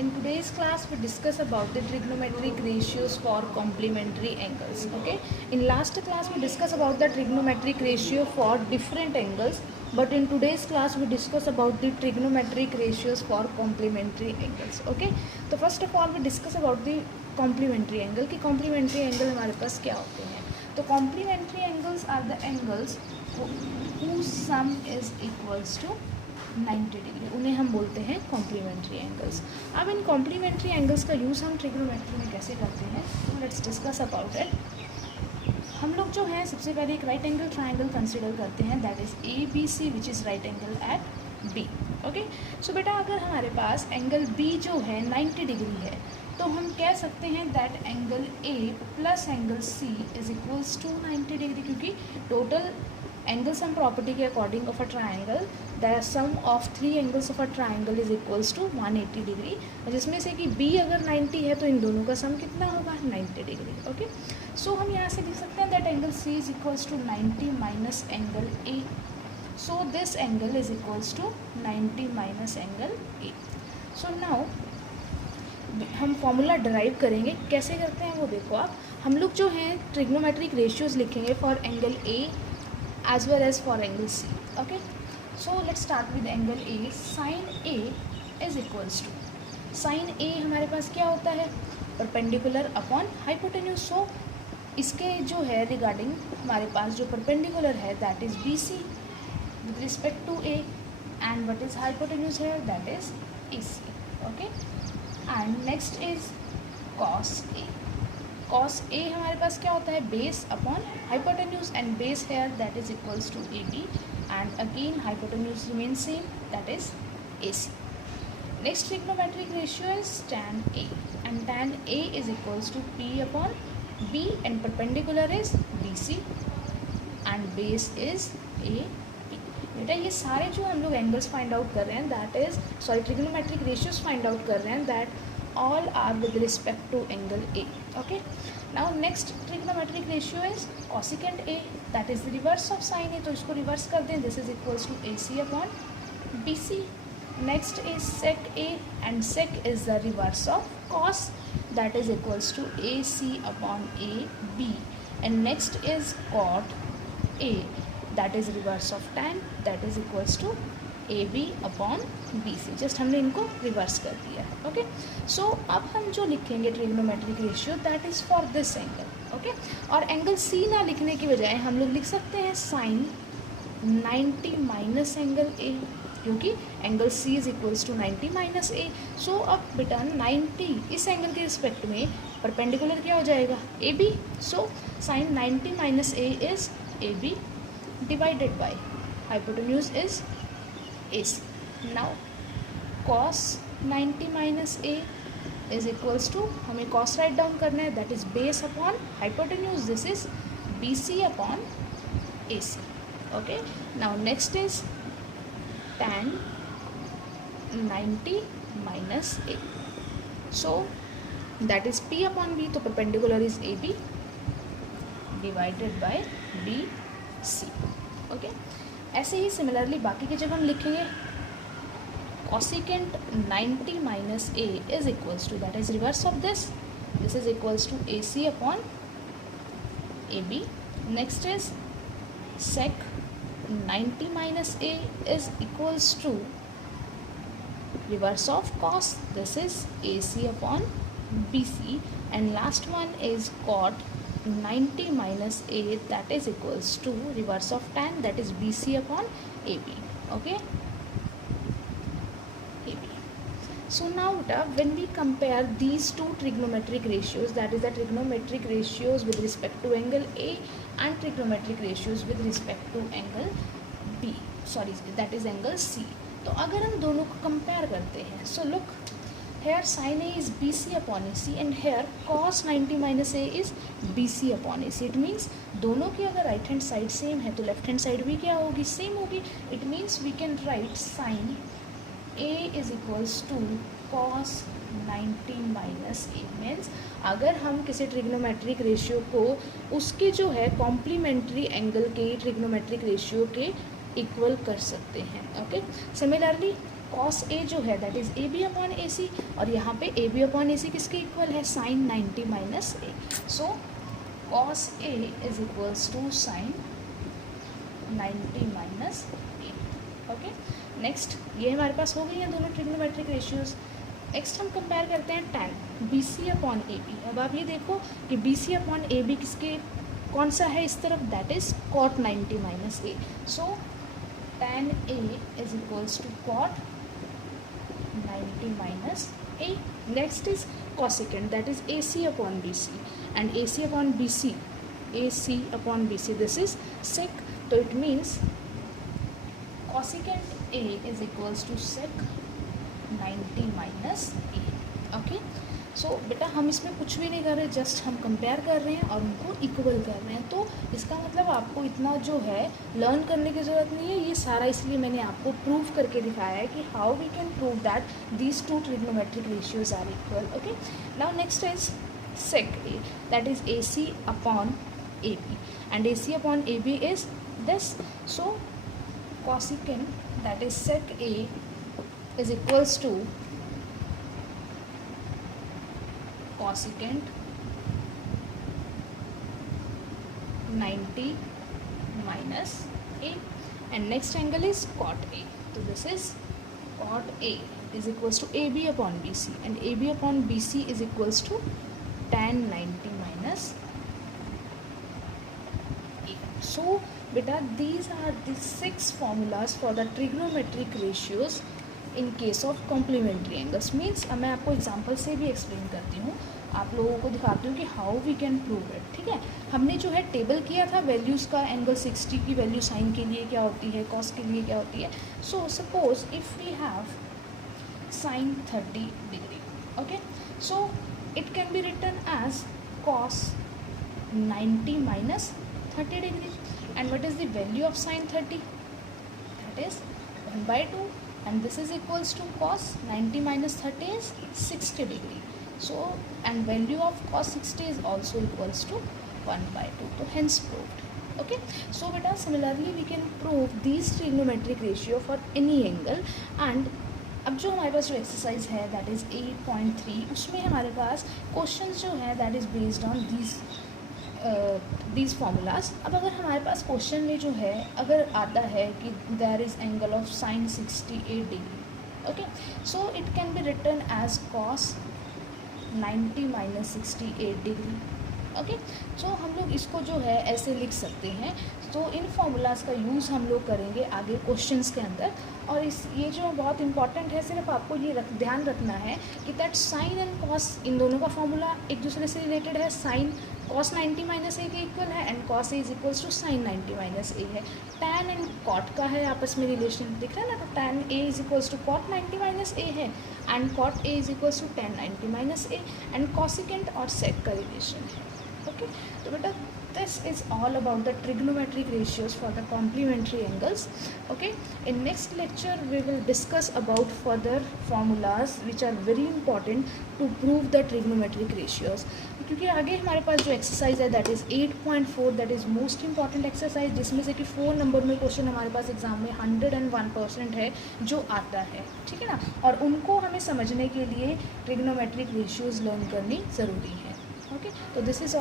In today's class we discuss about the trigonometric ratios for complementary angles. Okay, in last class we discuss about the trigonometric ratio for different angles, but in today's class we discuss about the trigonometric ratios for complementary angles. Okay, तो first of all we discuss about the complementary angle कि complementary angle हमारे पास क्या होते हैं. तो complementary angles are the angles whose sum is equals to 90 degree, उन्हें हम बोलते हैं कॉम्प्लीमेंट्री एंगल्स. अब इन कॉम्प्लीमेंट्री एंगल्स का यूज़ हम ट्रिग्नोमेट्री में कैसे करते हैं, तो लेट्स डिस्कस अबाउट इट. हम लोग जो है सबसे पहले एक राइट एंगल ट्राइंगल कंसिडर करते हैं, that is A B C which is right angle at B. Okay, so बेटा अगर हमारे पास एंगल बी जो है 90 डिग्री है, तो हम कह सकते हैं that angle A plus angle C is equals to 90 degree, क्योंकि टोटल एंगल सम प्रॉपर्टी के according of a triangle the sum of 3 angles of a triangle is equals to 180 degree, जिसमें से कि बी अगर 90 है तो इन दोनों का सम कितना होगा 90 डिग्री. ओके, सो हम यहाँ से लिख सकते हैं that angle C is equals to 90 minus angle A. So this angle is equals to 90 minus angle A. So now हम फॉर्मूला डराइव करेंगे, कैसे करते हैं वो देखो आप. हम लोग जो हैं ट्रिग्नोमेट्रिक रेशियोज लिखेंगे for angle A as well as for angle C. Okay, so let's start with angle A. Sin A is equals to, sin A हमारे पास क्या होता है, परपेंडिकुलर अपॉन हाइपोटेन्यूज. सो इसके जो है रिगार्डिंग हमारे पास जो परपेंडिकुलर है that is B C with respect to A, and what is hypotenuse है that is A C. Okay, and next is cos A. Cos A हमारे पास क्या होता है, base upon hypotenuse, and base here that is equals to A B, and again hypotenuse remain same that is A C. Next trigonometric ratio is tan A, and tan A is equals to P upon B, and perpendicular is B C, and base is A B. बेटा ये सारे जो हम लोग angles find out कर रहे हैं that is trigonometric ratios find out कर रहे हैं that all are with respect to angle A. Okay, now next trigonometric ratio is cosecant A, that is the reverse of sin A. तो इसको reverse कर दें, this is equals to AC upon BC. Next is sec A, and sec is the reverse of cos, that is equals to AC upon AB. And next is cot A, that is reverse of tan, that is equals to A B upon B C. Just हमने इनको reverse कर दिया. Okay, सो अब हम जो लिखेंगे trigonometric ratio that is for this angle. Okay, और angle C ना लिखने की बजाय हम लोग लिख सकते हैं साइन 90 माइनस एंगल ए, क्योंकि angle C is equals to 90 minus A. So अब बेटा 90 इस एंगल के रिस्पेक्ट में परपेंडिकुलर क्या हो जाएगा, A B. So sine 90 minus A is A B divided by hypotenuse is AC. Now cos 90 minus A is equals to, हमें cos write down करना है, that is base upon hypotenuse, this is BC upon AC. Okay, now next is tan 90 minus A. So that is P upon B, तो perpendicular is AB divided by BC. Okay, ऐसे ही similarly बाकी की जगह हम लिखेंगे cosecant 90 minus A is equals to, that is reverse of this, this is equals to A C upon A B. Next is sec 90 minus A is equals to reverse of cos, this is A C upon B C. And last one is cot 90 minus a, that is equals to reverse of tan, that is BC upon AB. Okay, AB. So now when we compare these two trigonometric ratios, that is the trigonometric ratios with respect to angle A and trigonometric ratios with respect to angle B, sorry that is angle C. तो अगर हम दोनों को compare करते हैं, so look here sin A is BC upon AC, and here cos 90 minus A is BC upon AC. It means दोनों की अगर राइट हैंड साइड सेम है तो लेफ्ट हैंड साइड भी क्या होगी, सेम होगी. It means we can write sine A is equals to cos 90 minus A. Means अगर हम किसी ट्रिग्नोमेट्रिक रेशियो को उसके जो है कॉम्प्लीमेंट्री एंगल के ट्रिग्नोमेट्रिक रेशियो के इक्वल कर सकते हैं. ओके, सिमिलरली कॉस ए जो है that is A B upon A C, और यहाँ पे ए बी अपॉन ए सी किसके इक्वल है, sine 90 minus A. So cos A is equals to sine 90 minus A. Okay, next ये हमारे पास हो गई हैं दोनों ट्रिग्नोमेट्रिक रेशियोज़। नेक्स्ट हम कंपेयर करते हैं tan B C upon A B. अब आप ये देखो कि B C upon A B किसके कौन सा है इस तरफ, that is cot 90 minus A. So tan A is equals to cot 90 minus A. Next is cosecant, that is AC upon BC, and AC upon BC, AC upon BC, this is sec, so it means cosecant A is equals to sec 90 minus A. Okay, so बेटा हम इसमें कुछ भी नहीं कर रहे, just हम compare कर रहे हैं और उनको इक्वल कर रहे हैं। तो इसका मतलब आपको इतना जो है लर्न करने की ज़रूरत नहीं है, ये सारा इसलिए मैंने आपको प्रूव करके दिखाया है कि how we can prove that these two trigonometric ratios are equal. Okay, now next is sec A, that is AC upon AB, and AC upon AB is this. So cosecant, that is sec A, is equals to cosecant 90 minus A, and next angle is cot A. So this is cot A is equals to AB upon BC, and AB upon BC is equals to tan 90 minus A. So beta, these are the 6 formulas for the trigonometric ratios in case of complementary angles. Means मैं आपको example से भी explain करती हूँ, आप लोगों को दिखाती हूँ कि how we can prove it. ठीक है, हमने जो है टेबल किया था वैल्यूज़ का, एंगल 60 की वैल्यू साइन के लिए क्या होती है, कॉस के लिए क्या होती है। So suppose if we have sine 30 degree, okay, so it can be written as cos 90 minus 30 degree, and what is the value of sine 30, that is 1/2, and this is equals to cos 90 minus 30 is 60 degree. So and value of cos 60 is also equals to 1/2. So hence proved. Okay, so beta similarly we can prove these trigonometric ratio for any angle. And अब जो हमारे पास जो exercise है that is 8.3, उसमें हमारे पास questions जो है that is based on these formulas. अब अगर हमारे पास क्वेश्चन में जो है अगर आता है कि there is angle of sine 68 degree, okay, so it can be written as cos 90 minus 68 degree. Okay, so हम लोग इसको जो है ऐसे लिख सकते हैं। तो इन फार्मूलाज का यूज़ हम लोग करेंगे आगे क्वेश्चंस के अंदर। और इस ये जो बहुत इंपॉर्टेंट है, सिर्फ आपको ये ध्यान रखना है कि दैट साइन एंड कॉस इन दोनों का फार्मूला एक दूसरे से रिलेटेड है। साइन कॉस 90 माइनस ए के इक्वल है, and cos A is equals to sine 90 minus A है। टैन एंड कॉट का है आपस में रिलेशन, दिख रहा है ना, तो tan A is equals to cot 90 minus A है, and cot A is equals to tan 90 minus A, and cosecant और सेक का रिलेशन है। ओके, तो बेटा this is all about the trigonometric ratios for the complementary angles. Okay, in next lecture we will discuss about further formulas which are very important to prove the trigonometric ratios. क्योंकि आगे हमारे पास जो exercise है that is 8.4, that is most important exercise, जिसमें से कि 4 number में question हमारे पास एग्जाम में 101% है जो आता है। ठीक है ना, और उनको हमें समझने के लिए ट्रिग्नोमेट्रिक रेशियोज लर्न करनी ज़रूरी है। ओके, तो दिस इज़